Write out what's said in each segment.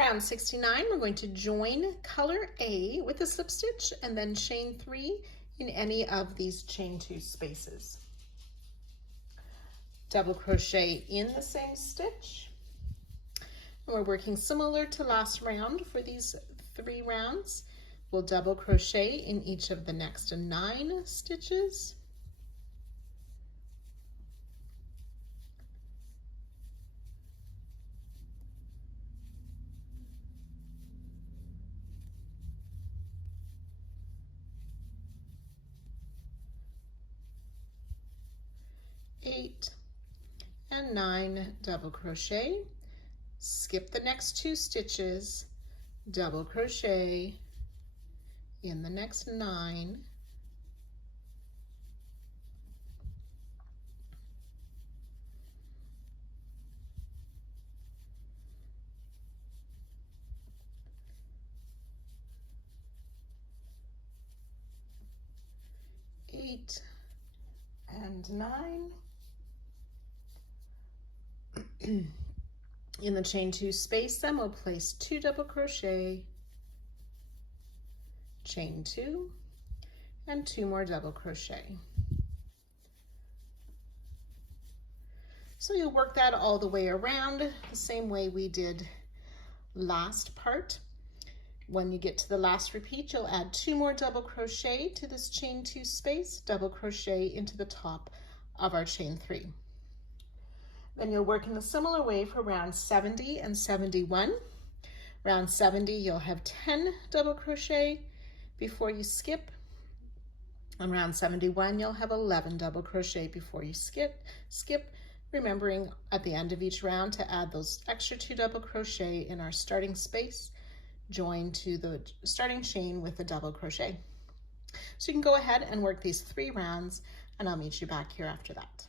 Round 69, we're going to join color A with a slip stitch and then chain 3 in any of these chain 2 spaces. Double crochet in the same stitch. And we're working similar to last round for these 3 rounds. We'll double crochet in each of the next 9 stitches. Eight and 9 double crochet, skip the next 2 stitches, double crochet in the next 9, eight and 9. In the chain 2 space, then we'll place 2 double crochet, chain 2, and 2 more double crochet. So you'll work that all the way around the same way we did last part. When you get to the last repeat, you'll add 2 more double crochet to this chain 2 space, double crochet into the top of our chain 3. Then you'll work in a similar way for round 70 and 71. Round 70, you'll have 10 double crochet before you skip. On round 71, you'll have 11 double crochet before you skip, remembering at the end of each round to add those extra 2 double crochet in our starting space, join to the starting chain with a double crochet. So you can go ahead and work these 3 rounds, and I'll meet you back here after that.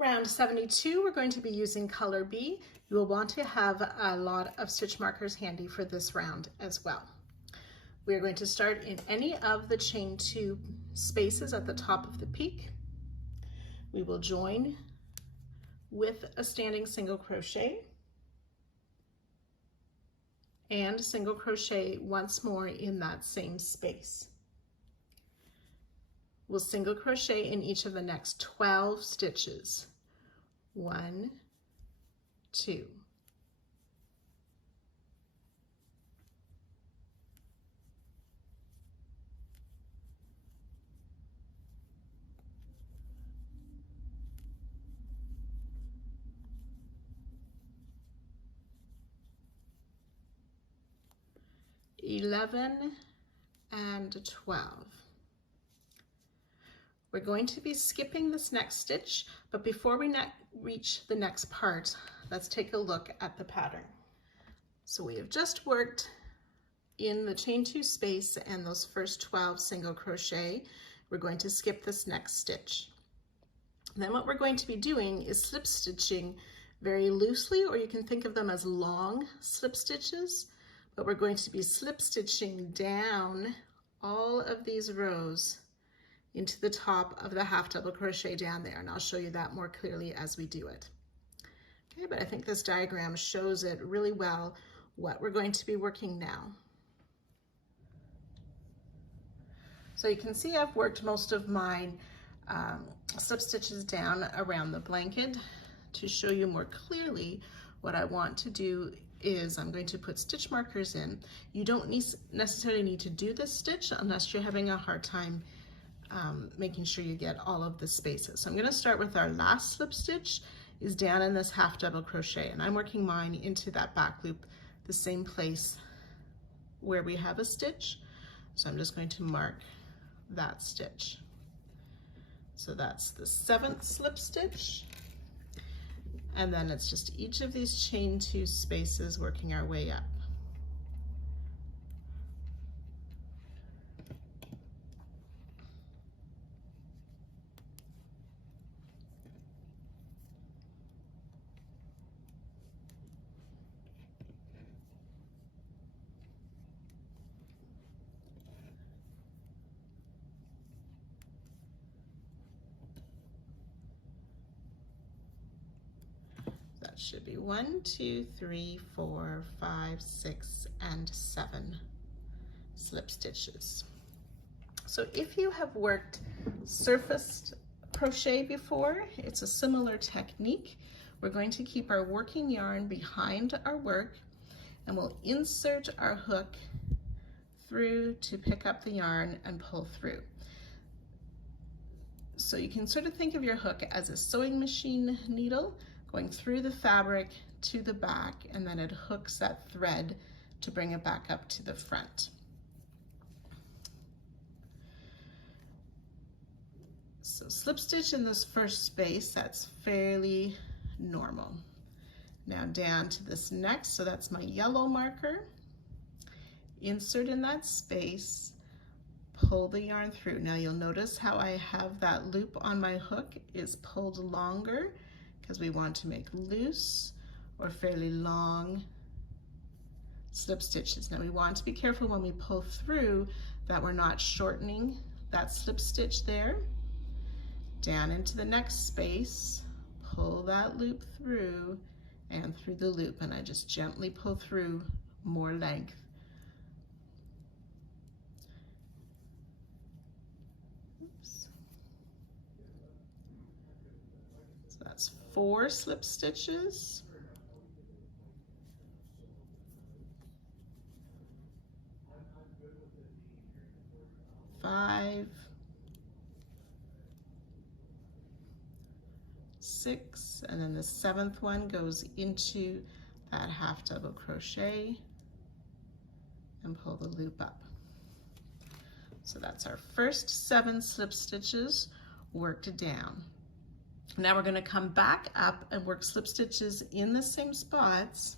Round 72, we're going to be using color B. You will want to have a lot of stitch markers handy for this round as well. We are going to start in any of the chain 2 spaces at the top of the peak. We will join with a standing single crochet and single crochet once more in that same space. We'll single crochet in each of the next 12 stitches. 1, 2. $11 and $12. We're going to be skipping this next stitch, but before we reach the next part, let's take a look at the pattern. So we have just worked in the chain 2 space and those first 12 single crochet. We're going to skip this next stitch. Then what we're going to be doing is slip stitching very loosely, or you can think of them as long slip stitches, but we're going to be slip stitching down all of these rows into the top of the half double crochet down there, and I'll show you that more clearly as we do it. Okay, but I think this diagram shows it really well what we're going to be working now. So you can see I've worked most of my slip stitches down around the blanket. To show you more clearly, what I want to do is I'm going to put stitch markers in. You don't necessarily need to do this stitch unless you're having a hard time making sure you get all of the spaces. So I'm going to start with our last slip stitch is down in this half double crochet, and I'm working mine into that back loop, the same place where we have a stitch. So I'm just going to mark that stitch. So that's the 7th slip stitch, and then it's just each of these chain 2 spaces working our way up. it should be 1, 2, 3, 4, 5, 6, and 7 slip stitches. So if you have worked surfaced crochet before, it's a similar technique. We're going to keep our working yarn behind our work, and we'll insert our hook through to pick up the yarn and pull through. So you can sort of think of your hook as a sewing machine needle going through the fabric to the back, and then it hooks that thread to bring it back up to the front. So slip stitch in this first space, that's fairly normal. Now down to this next, so that's my yellow marker. Insert in that space, pull the yarn through. Now you'll notice how I have that loop on my hook is pulled longer because we want to make loose or fairly long slip stitches. Now we want to be careful when we pull through that we're not shortening that slip stitch there. Down into the next space, pull that loop through and through the loop, and I just gently pull through more length. Oops. So that's 4 slip stitches. 5, 6, and then the 7th one goes into that half double crochet and pull the loop up. So that's our first 7 slip stitches worked down. Now we're going to come back up and work slip stitches in the same spots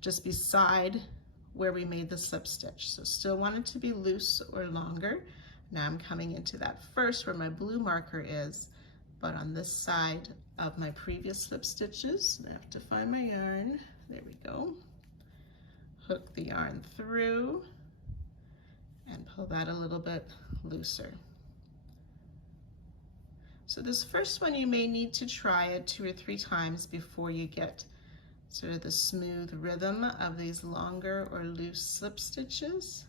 just beside where we made the slip stitch. So still want it to be loose or longer. Now I'm coming into that first where my blue marker is, but on this side of my previous slip stitches. I have to find my yarn. There we go. Hook the yarn through and pull that a little bit looser. So this first one you may need to try it 2 or 3 times before you get sort of the smooth rhythm of these longer or loose slip stitches.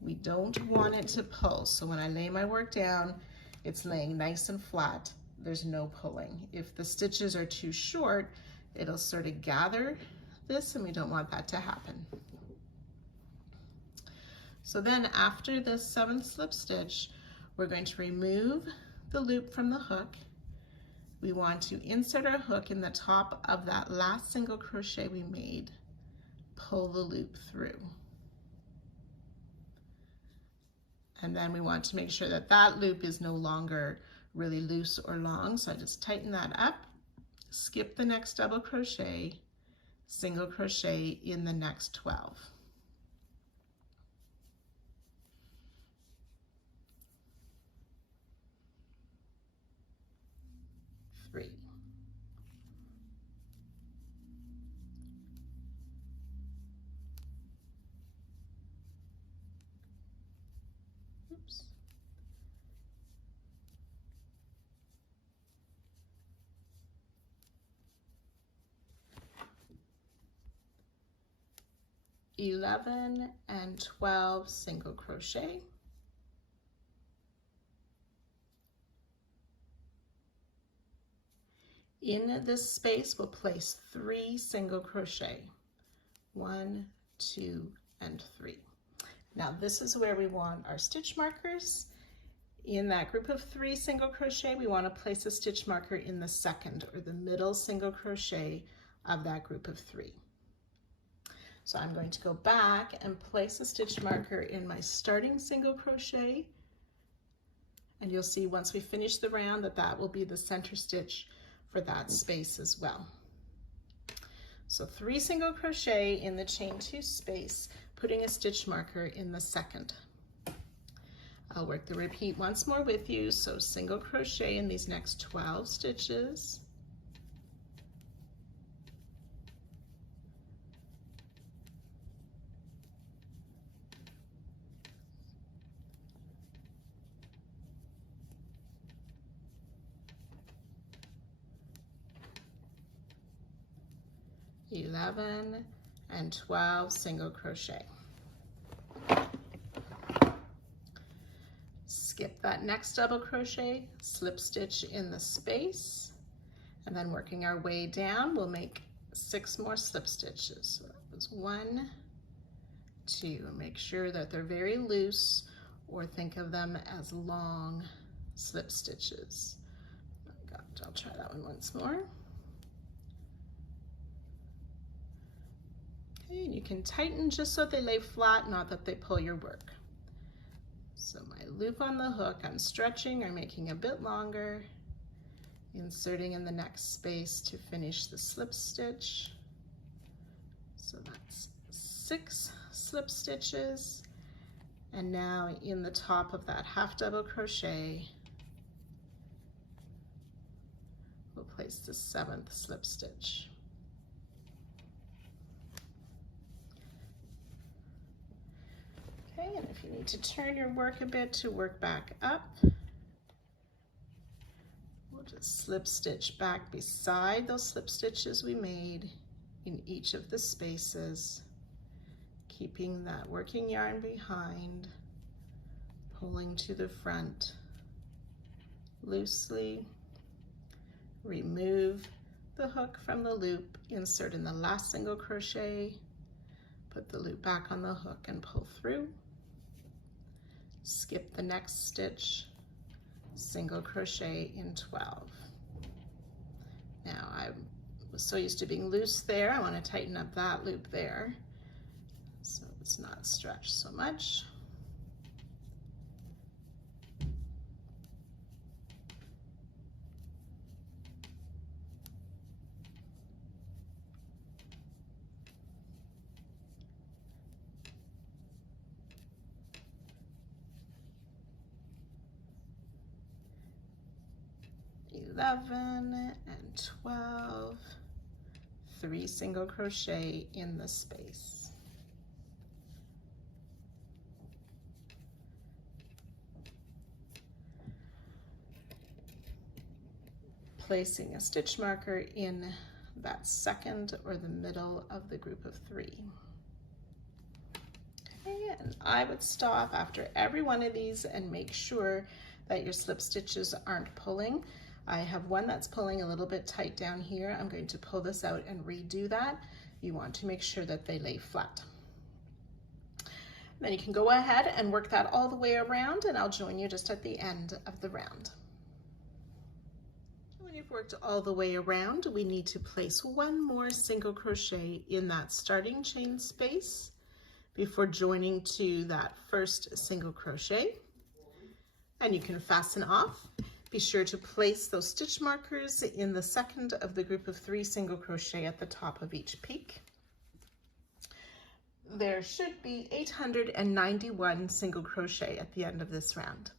We don't want it to pull, so when I lay my work down, it's laying nice and flat. There's no pulling. If the stitches are too short, it'll sort of gather this, and we don't want that to happen. So then after the 7th slip stitch, we're going to remove the loop from the hook. We want to insert our hook in the top of that last single crochet we made, pull the loop through. And then we want to make sure that that loop is no longer really loose or long. So I just tighten that up, skip the next double crochet, single crochet in the next 12. 3. Oops. 11 and 12 single crochet. In this space, we'll place 3 single crochet. 1, 2, and 3. Now this is where we want our stitch markers. In that group of 3 single crochet, we want to place a stitch marker in the second or the middle single crochet of that group of 3. So I'm going to go back and place a stitch marker in my starting single crochet, and you'll see once we finish the round that that will be the center stitch for that space as well. So 3 single crochet in the chain 2 space, putting a stitch marker in the second. I'll work the repeat once more with you. So single crochet in these next 12 stitches. 11 and 12 single crochet. Skip that next double crochet, slip stitch in the space, and then working our way down, we'll make 6 more slip stitches. So that was 1, 2. Make sure that they're very loose, or think of them as long slip stitches. I'll try that one once more. Okay, and you can tighten just so they lay flat, not that they pull your work. So my loop on the hook, I'm stretching or making a bit longer, inserting in the next space to finish the slip stitch. So that's 6 slip stitches. And now in the top of that half double crochet, we'll place the 7th slip stitch. Okay, and if you need to turn your work a bit to work back up, we'll just slip stitch back beside those slip stitches we made in each of the spaces, keeping that working yarn behind, pulling to the front loosely. Remove the hook from the loop, insert in the last single crochet, put the loop back on the hook and pull through. Skip the next stitch, single crochet in 12. Now I was so used to being loose there, I want to tighten up that loop there so it's not stretched so much. $11 and $12, 3 single crochet in the space. Placing a stitch marker in that second or the middle of the group of 3. Okay, and I would stop after every one of these and make sure that your slip stitches aren't pulling. I have one that's pulling a little bit tight down here. I'm going to pull this out and redo that. You want to make sure that they lay flat. Then you can go ahead and work that all the way around, and I'll join you just at the end of the round. When you've worked all the way around, we need to place 1 more single crochet in that starting chain space before joining to that first single crochet. And you can fasten off. Be sure to place those stitch markers in the second of the group of 3 single crochet at the top of each peak. There should be 891 single crochet at the end of this round.